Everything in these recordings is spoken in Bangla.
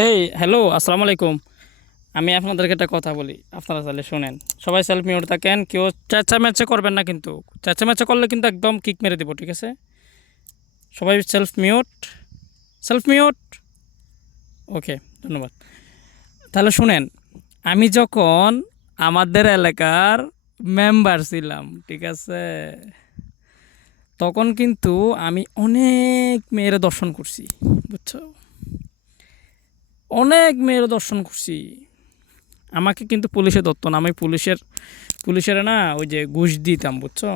এই হ্যালো, আসসালামু আলাইকুম। আমি আপনাদেরকে একটা কথা বলি, আপনারা তাহলে শোনেন। সবাই সেলফ মিউট থাকেন, কেউ চেঁচামেচি করবেন না, কিন্তু চেঁচামেচি করলে কিন্তু একদম কিক মেরে দেবো, ঠিক আছে? সবাই সেলফ মিউট, সেলফ মিউট। ওকে, ধন্যবাদ। তাহলে শুনেন, আমি যখন আমাদের এলাকার মেম্বার ছিলাম, ঠিক আছে, তখন কিন্তু আমি অনেক মেয়ের দর্শন করছি, বুঝছো? অনেক মেয়ের দর্শন করছি। আমাকে কিন্তু পুলিশে ধরতো না, আমি পুলিশের না ওই যে ঘুষ দিতাম, বুঝছো?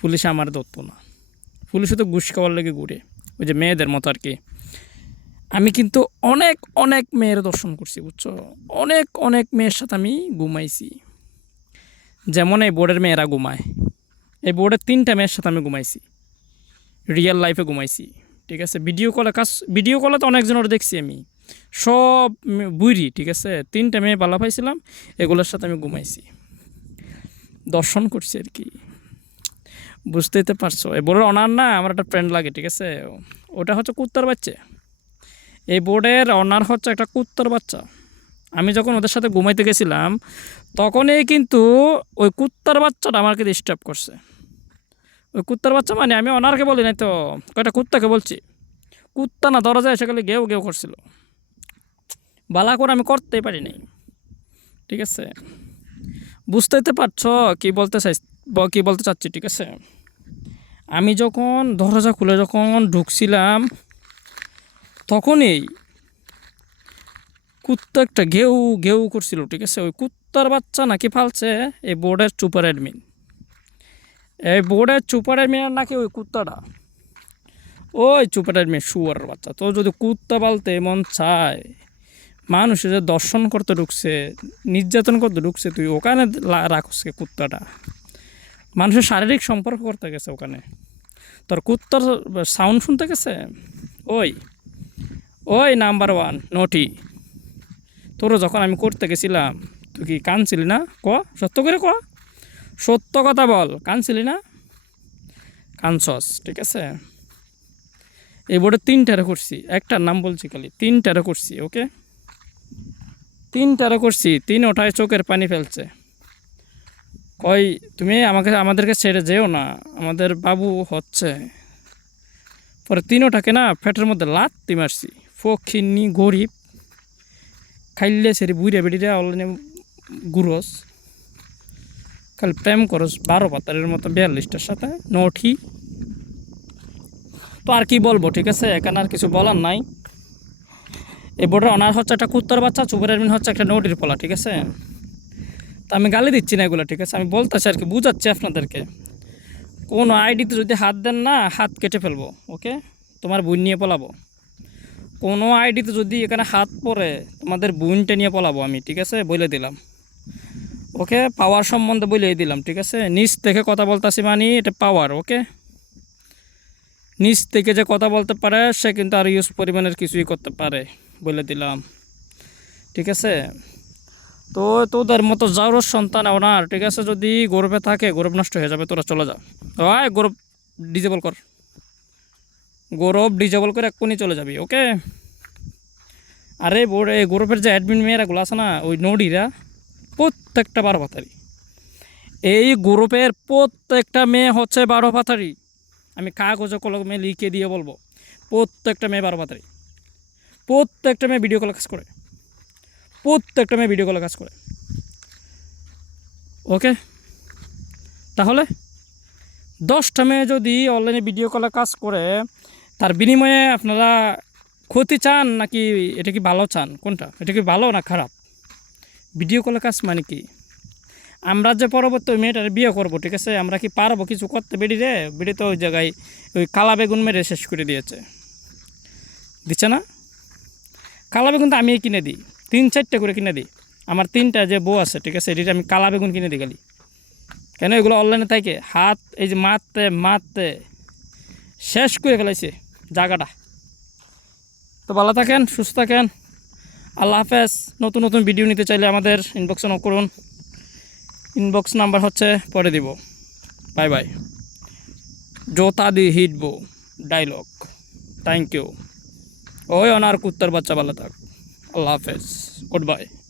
পুলিশে আমার ধরতো না। পুলিশে তো ঘুষ খাওয়ার লেগে ঘুরে, ওই যে মেয়েদের মতো আর কি। আমি কিন্তু অনেক অনেক মেয়ের দর্শন করছি, বুঝছো? অনেক অনেক মেয়ের সাথে আমি ঘুমাইছি। যেমন এই বোর্ডের মেয়েরা ঘুমায়, এই বোর্ডের 3টা মেয়ের সাথে আমি ঘুমাইছি, রিয়েল লাইফে ঘুমাইছি, ঠিক আছে? ভিডিও কলে তো অনেকজনের দেখছি আমি, সব বুইরি, ঠিক আছে? 3টা মেয়ে পালা পাইছিলাম, এগুলোর সাথে আমি ঘুমাইছি, দর্শন করছি আর কি। বুঝতেই তো পারছো, এই বোর্ডের অনার না আমার একটা ফ্রেন্ড লাগে, ঠিক আছে? ওটা হচ্ছে কুত্তার বাচ্চা। এই বোর্ডের অনার হচ্ছে একটা কুত্তার বাচ্চা। আমি যখন ওদের সাথে ঘুমাইতে গেছিলাম, তখনই কিন্তু ওই কুত্তার বাচ্চাটা আমাকে ডিস্টার্ব করছে। ওই কুত্তার বাচ্চা মানে আমি অনারকে বলি নাই তো, কয়টা কুত্তাকে বলছি। কুত্তা না, দরজায় এসে খালি গেও গেও করছিল। বালা করে আমি করতেই পারি নাই, ঠিক আছে? বুঝতেই তো পারছো কি বলতে চাচ্ছি, ঠিক আছে? আমি যখন দরজা খুলে যখন ঢুকছিলাম, তখনই কুত্তা একটা ঘেউ ঘেউ করছিল, ঠিক আছে? ওই কুত্তার বাচ্চা নাকি ফালছে এই বোর্ডের সুপার অ্যাডমিন। এই বোর্ডের সুপার অ্যাডমিনের নাকি ওই কুত্তাটা, ওই সুপার অ্যাডমিন শুয়ার বাচ্চা। তো যদি কুত্তা পালতে মন চায়, মানুষের যে দর্শন করতে ঢুকছে, নির্যাতন করতে ঢুকছে, তুই ওখানে রাখস কুত্তাটা? মানুষের শারীরিক সম্পর্ক করতে গেছে ওখানে, তোর কুত্তার সাউন্ড শুনতে গেছে? ওই ওই নাম্বার ওয়ান নটি, তোরও যখন আমি করতে গেছিলাম, তুই কি কানছিলি না? সত্য করে সত্য কথা বল, কানছিলি না? কানছস, ঠিক আছে? এই বোর্ডে 3টারে করছি, একটার নাম বলছি খালি, 3টারে করছি, ওকে? 3টারে করছি, 3টায় চোখের পানি ফেলছে। কই তুমি আমাদেরকে ছেড়ে যেও না, আমাদের বাবু হচ্ছে। পরে 3টাকে না পেটের মধ্যে লাত্তি মারছি। ফকিন্নি গরিব, খাইলে সেরি বুড়িয়া বেড়িরা অনলাইনে গুরস, খালি প্রেম করস 12 পাতারের মতো 42টার সাথে নঠি। তো আর কি বলবো, ঠিক আছে? এখানে আর কিছু বলার নাই। এই বোর্ডের অনার হচ্ছে একটা কুত্তার বাচ্চা, সুপার অ্যাডমিন হচ্ছে একটা নটির পোলা, ঠিক আছে? তা আমি গালি দিচ্ছি না এগুলো, ঠিক আছে? আমি বলতেছি আর কি, বুঝাচ্ছি আপনাদেরকে। কোনো আইডিতে যদি হাত দেন না, হাত কেটে ফেলবো, ওকে? তোমার বোন নিয়ে পলাবো। কোনো আইডিতে যদি এখানে হাত পড়ে, তোমাদের বোনটা নিয়ে পলাবো আমি, ঠিক আছে? বলে দিলাম, ওকে? পাওয়ার সম্বন্ধে বলে দিলাম, ঠিক আছে? নিচ থেকে কথা বলতেছি মানে এটা পাওয়ার, ওকে? নিচ থেকে যে কথা বলতে পারে সে কিন্তু আর ইউজ পরিমাণের কিছুই করতে পারে, বলে দিলাম, ঠিক আছে? তো তোদের মতো যাওয়ার সন্তান ওনার, ঠিক আছে? যদি গৌরবে থাকে, গৌরব নষ্ট হয়ে যাবে, তোরা চলে যা। ওই গৌরব ডিজেবল কর, গৌরব ডিজেবল করে এক্ষুনি চলে যাবি, ওকে? আরে এই গৌরবের যে অ্যাডমিন মেয়েরাগুলো আছে না, ওই নডিরা, প্রত্যেকটা 12 পাতারি। এই গ্রুপের প্রত্যেকটা মেয়ে হচ্ছে 12 পাতারি। আমি কাগজে কলমে লিখে দিয়ে বলবো, প্রত্যেকটা মেয়ে 12 পাতারি। প্রত্যেকটা মেয়ে ভিডিও কলে কাজ করে, প্রত্যেকটা মেয়ে ভিডিও কলে কাজ করে, ওকে? তাহলে 10টা মেয়ে যদি অনলাইনে ভিডিও কলে কাজ করে, তার বিনিময়ে আপনারা ক্ষতি চান নাকি এটা কি ভালো চান? কোনটা, এটা কি ভালো না খারাপ? ভিডিও কলে কাজ মানে কি? আমরা যে পরবর্তী ওই মেয়েটার বিয়ে করবো, ঠিক আছে? আমরা কি পারবো কিছু করতে? বেড়ি তো ওই জায়গায় ওই কালা বেগুন মেরে শেষ করে দিচ্ছে না? কালা বেগুন তো আমি কিনে দিই, 3-4টে করে কিনে দিই। আমার 3টা যে বউ আছে, ঠিক আছে, এটা আমি কালা বেগুন কিনে দিই খালি। কেন? এগুলো অনলাইনে থাকে, হাত এই যে মারতে মারতে শেষ করে ফেলাইছে জায়গাটা। তো ভালো থাকেন, সুস্থ থাকেন, আল্লাহ হাফেজ। নতুন নতুন ভিডিও নিতে চাইলে আমাদের ইনবক্সে নক করুন, ইনবক্স নাম্বার হচ্ছে পরে দিব। Bye bye. জোতা দি হিটবো ডায়লগ। Thank you. ওই অনার কুত্তার বাচ্চা ভালো থাক। আল্লাহ হাফেজ, গুড বাই।